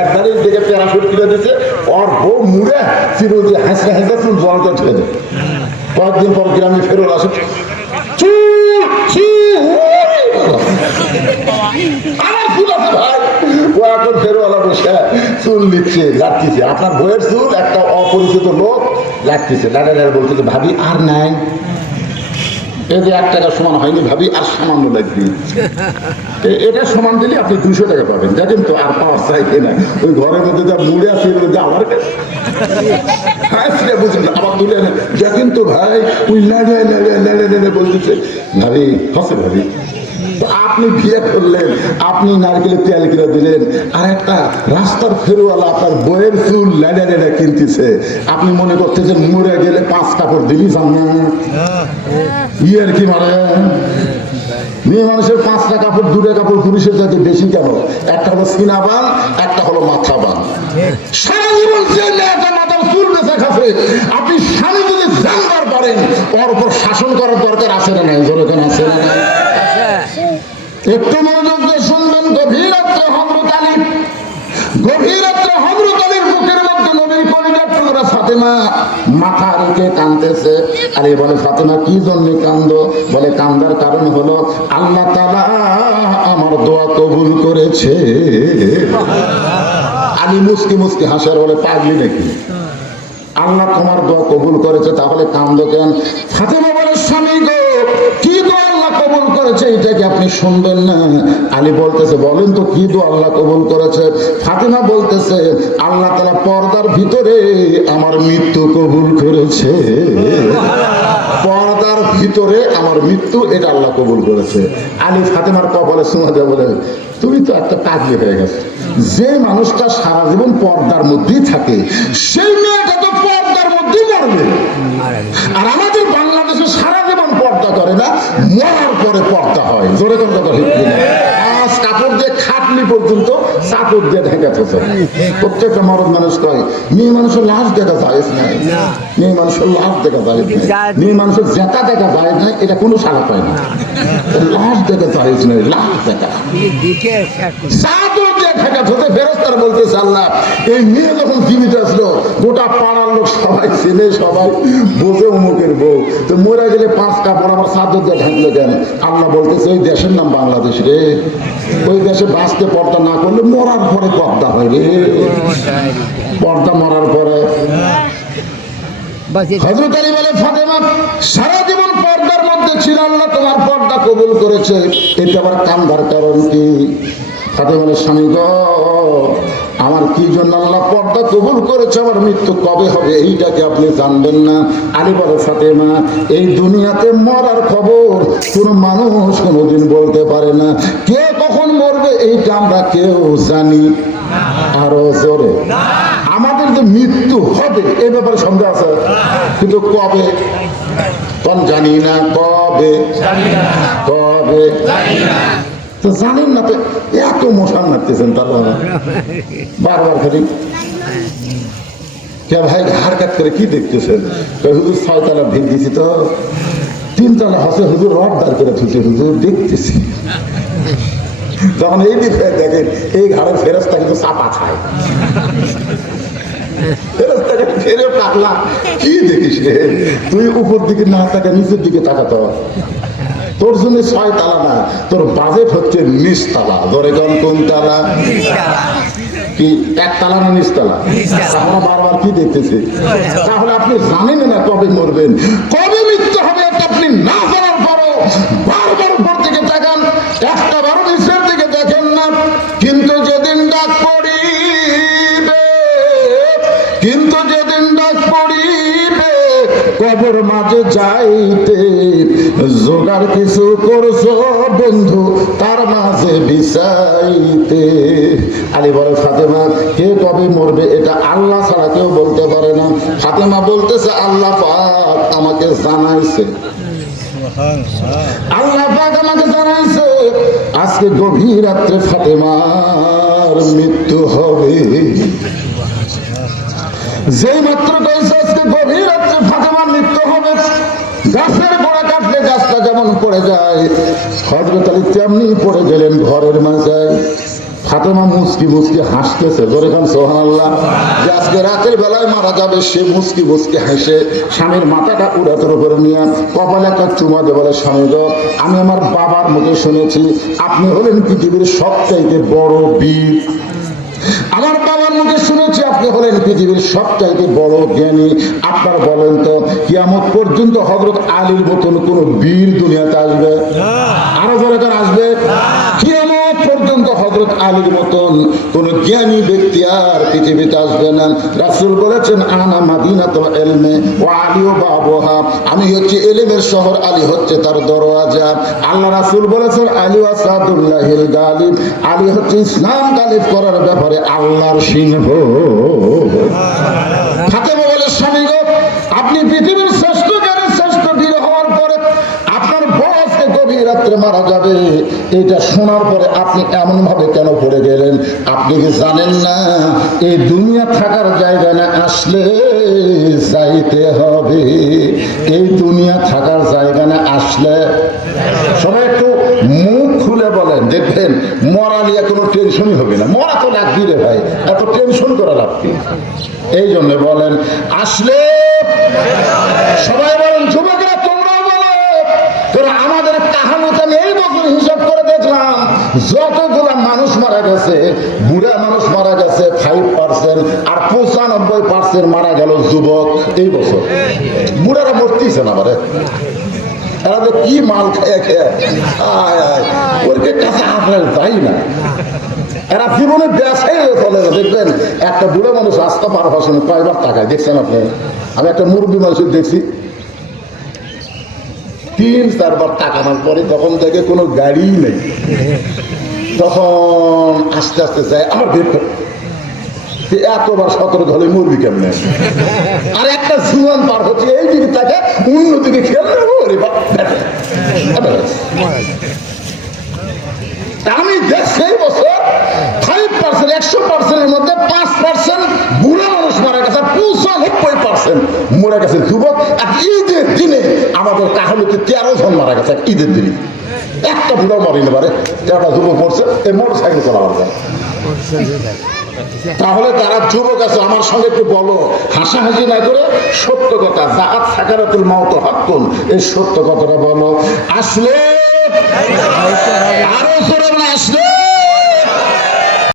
একবারই দেখে প্যারাশুট কিনে দিচ্ছে, ওর বউ মুড়ে চিরু দিয়ে হাসতে হাসতে চুল জলতে ঠেলে দেয়। কয়েকদিন পর গ্রামে ফেরত আসে, আমার চুল আছে ভাই, ও এখন ফেরোয়ালা বসে চুল নিচ্ছে, লাটতিছে। আপনার বইয়ের চুল একটা অপরিচিত লোক লাটতিছে, লাটে বলতেছে ভাবি আর নাই, এই যে 1 টাকা সমান হয়নি ভাবি, আর সামান্য লাগবে। এটা সমান দিলে আপনি 200 টাকা পাবেন, দেখেন তো আর পাওয়ার চাইবে না। ওই ঘরের মধ্যে যা মুড়ে আছে আমার কাছে বুঝলেন, আবার তুলে আনেন, দেখেন তো ভাই ওই লাড়ে বলতেছে ভাবি হসে ভাবি। আপনি বিয়ে করলেন, আপনি নারকেলের তেল কিনে দিলেন, আর একটা রাস্তার ফেরুওয়ালা আপনার বইয়ের চুল লেডা লেডা কিনতেছে, আপনি মনে করতেছেন মরে গেলে 5 কাপড় দিবি সামনে ইয়ের কি মারে। মেয়ে মানুষের 5টা কাপড় 2টা কাপড় পুরুষের চাইতে বেশি কেন? একটা হলো সিনা বান, একটা হলো মাথা বান। সারা জীবন যে মেয়েটা মাথার চুল বেঁচে খাচ্ছে, আপনি স্বামী যদি জানবার পারেন ওর উপর শাসন করার দরকার আছে না নাই? জোরে কেন আছে না নাই? একটু মনোযোগ দিয়ে শুনবেন। গভীর রাত্রে হযরত আলী, গভীর রাত্রে হযরত আলীর বুকের মধ্যে নবীর কলিজার টুকরা ফাতেমা মাথা রেখে কাঁদতেছে। আলী বলে ফাতেমা কি জন্য কাঁদো? বলে কান্দার কারণ হলো আল্লাহ তাআলা আমার দোয়া কবুল করেছে। আলী মুস্কি মুস্কি হাসার বলে পাগলি নাকি? আল্লাহ তোমার দোয়া কবুল করেছে তাহলে কান্দো কেন? ফাতেমা বলে স্বামী গো কি দোয়া আল্লাহ কবুল করেছে এটা কি আপনি শুনবেন না? আলী বলতেছে বলেন তো কি দোয়া আল্লাহ কবুল করেছে? ফাতেমা বলতেছে আল্লাহ তাআলা পর্দার ভিতরে আমার মৃত্যু কবুল করেছে। পর্দার ভিতরে আমার মৃত্যু, এটা আল্লাহ কবুল করেছে। আলী ফাতেমার কপালে চুমা দিয়ে বলে তুমি তো একটা পাগলি হয়ে গেছো। যে মানুষটা সারা জীবন পর্দার মধ্যেই থাকে সেই মেয়েটা তো পর্দার মধ্যেই মরবে। আর আমাদের বাংলাদেশে সারা জীবন পর্দা করে না, মরার পরে পর্দা হয়। জোরে কোন কথা ঠিক কিনা? কাপড় দিয়ে খাটলি পর্যন্ত চাপড় দিয়ে ঢেকে থাকে। প্রত্যেকটা মরদ মানুষ কয় মেয়ে মানুষের লাশ দেখা যায় না, মেয়ে মানুষের লাশ দেখা যায় না, মেয়ে মানুষের জেতা দেখা যায় না, এটা কোনো সালা পায় না। লাশ দেখা যায় না, লাশ দেখা চাদর দিয়ে ঢেকে থাকে। ফেরেশতারা বলতেছে আল্লাহ এই মেয়ে যখন জীবিত আসলো গোটা পাড়ার লোক সবাই ছেলে সবাই বোঝে অমুকের বউ, তো মরে গেলে 5 কাপড় আমার চাদর দিয়ে ঢাকলো কেন? আল্লাহ বলতেছে ওই দেশের নাম বাংলাদেশ রে, ওই দেশে বাঁচতে পর্দা না করলে মরার পরে পর্দা হয় রে। পর্দা মরার পরে। হযরত আলী বলে ফাতেমা সারা জীবন পর্দার মধ্যে ছিল, আল্লাহ তোমার পর্দা কবুল করেছে, এটা আবার কান্দার কারণ কি? ফাতেমা বলে স্বামী গো আমার কি জন্য আল্লাহ পর্দা কবুল করেছে, আমার মৃত্যু কবে হবে এইটাকে আপনি জানবেন না? আলী বলে ফাতেমা এই দুনিয়াতে মরার খবর কোন মানুষ কোনোদিন বলতে পারে না, কে কখন মরবে এইটা আমরা কেউ জানি। আরো জোরে, আমাদের যে মৃত্যু হবে এই ব্যাপারে সন্দেহ আছে, কিন্তু কবে কোন জানি না, কবে কবে তো জানেন না। তো এত মশান মারতেছেন তারা বারবার খালি কে ভাই ঘাড় কাট করে কি দেখতেছেন? হুজুর 6 তলা ভিড় দিছি তো 3 তলা হসে হুজুর রড দাঁড় করে থুতে হুজুর দেখতেছি। যখন এই দিকে দেখেন এই ঘাড়ের ফেরেশতা কিন্তু চাপা খায়। ফেরেশতাকে ফেরে পাগলা কি দেখিস রে তুই? উপর দিকে না তাকা নিচের দিকে তাকাতো। তোর জন্য 6 তালা না, তোর বাজেট হচ্ছে 20 তালা। ধরে কোন তালা? কি 1 তালা না 20 তালা? আমরা বারবার কি দেখতেছি? তাহলে আপনি জানেন না কবে মরবেন, কবে মৃত্যু হবে, এটা আপনি না জানার পরও বারবার উপর দিকে তাকান, একটা বারো নিচের দিকে দেখেন না। কিন্তু যেদিন ডাক পড়িবে, কিন্তু যেদিন ডাক পড়িবে কবর মাঝে যাইতে, জোগাড় কিছু করছো বন্ধু তার মাঝে বিছাইতে। আলী বলে ফাতেমা কে কবে মরবে এটা আল্লাহ ছাড়া কেউ বলতে পারে না। ফাতেমা বলতেছে আল্লাহ পাক আমাকে জানাইছে, আল্লাহ পাক আমাকে জানাইছে আজকে গভীর রাত্রে ফাতেমার মৃত্যু হবে। যেই মাত্র কইছে আজকে গভীর রাত্রে ফাতেমার মৃত্যু হবে, গাছের গোড়া কাটলে গাছটা যেমন পড়ে যায় হযরত আলী তেমনি পড়ে গেলেন ঘরের মাঝে। ফাতেমা মুচকি মুচকি হাসতেছে, জোরে খান সুবহানাল্লাহ। যে আজকে রাতের বেলায় মারা যাবে সে মুচকি মুচকি হাসে, স্বামীর মাথাটা উড়াতের উপরে নিয়ে কপালে একটা চুমা দিয়ে বলে, স্বামী গো, আমি আমার বাবার মুখে শুনেছি আপনি হলেন পৃথিবীর সবচাইতে বড় বীর। আমার বাবার মুখে শুনেছি আপনি হলেন পৃথিবীর সবচাইতে বড় জ্ঞানী। আপনার বলেন তো কিয়ামত পর্যন্ত হযরত আলীর মতন কোন বীর দুনিয়াতে আসবে? আরো জোরে করে আসবে? কিয়ামত পর্যন্ত হযরত আলীর মতন কোন জ্ঞানী ব্যক্তি আর পৃথিবীতে আসবে না। রাসূল বলেছেন, আনা মাদিনাতুল ইলমি ওয়া আলী বাবুহা, আমি হচ্ছে ইলমের শহর, আলী হচ্ছে তার দরওয়াজা। আল্লাহ রাসূল বলেছেন, আলী ওয়াসাদুল্লাহিল গালিব, আলী হচ্ছে ইসলাম গালিব করার ব্যাপারে আল্লাহর সিংহ। ফাতেমা বলে, স্বামী গো, আপনি পৃথিবীর শ্রেষ্ঠ জ্ঞানী শ্রেষ্ঠ বীর হওয়ার পরে আপনার বয়সে গভীর রাত্রে মারা যাবে, এটা শোনার পরে আপনি এমন ভাবে কেন পড়ে গেলেন? আপনি কি জানেন না এই দুনিয়া থাকার জায়গা না, আসলে যাইতে হবে। এই দুনিয়া থাকার জায়গা না, আসলে। সবাই একটু মুখ খুলে বলেন, দেখবেন মরা নিয়ে কোনো টেনশনই হবে না। মরা তো লাগবি রে ভাই, এত টেনশন করা লাগবে। এই জন্য বলেন আসলে। সবাই বলেন, যুবকরা তোমরাও বলো। তোরা আমাদের কাহানিতে আমি এই বছর হিসাব করে দেখলাম যতগুলা মানুষ মারা গেছে, বুড়া মানুষ মারা গেছে 5%, আর 95% মারা গেল যুবক এই বছর। বুড়ারা মরতেছে না আবার, এরা তো কি মাল খেয়ে খেয়ে ওরকে কাছে আপনার যাই না, এরা জীবনে বেসাই চলে না। দেখবেন একটা বুড়ো মানুষ রাস্তা পার হওয়ার সময় কয়বার তাকায়, দেখছেন আপনি? আমি একটা মুরব্বী মানুষের দেখছি 3-4 বার তাকানোর পরে তখন দেখে কোনো গাড়ি নেই, তখন আস্তে আস্তে যায় আমার বের করে। এতবার সতর্ক হলে মরবি কেমনে? আর একটা জুয়ান পার হচ্ছে এই দিকে তাকে অন্যদিকে খেললে আমি দেখছি এই বছর 5%, 100%-এর মধ্যে 5% বুড়া মানুষ মারা গেছে, 95% মরে গেছে যুবক। আর ঈদের দিনে আমাদের কাহালুতে 13 জন মারা গেছে ঈদের দিনে। একটা বুড়া মরেনি পারে, 13টা যুবক মরছে এই মোটর সাইকেল চালাবার যায়। তাহলে তারা যুবক আছে, আমার সঙ্গে একটু বলো, হাসাহাসি না করে সত্য কথা, জাহাত সাকারাতুল মাউত হাক্কুন, এই সত্য কথাটা বলো। আসলে আরো জোরে আসলে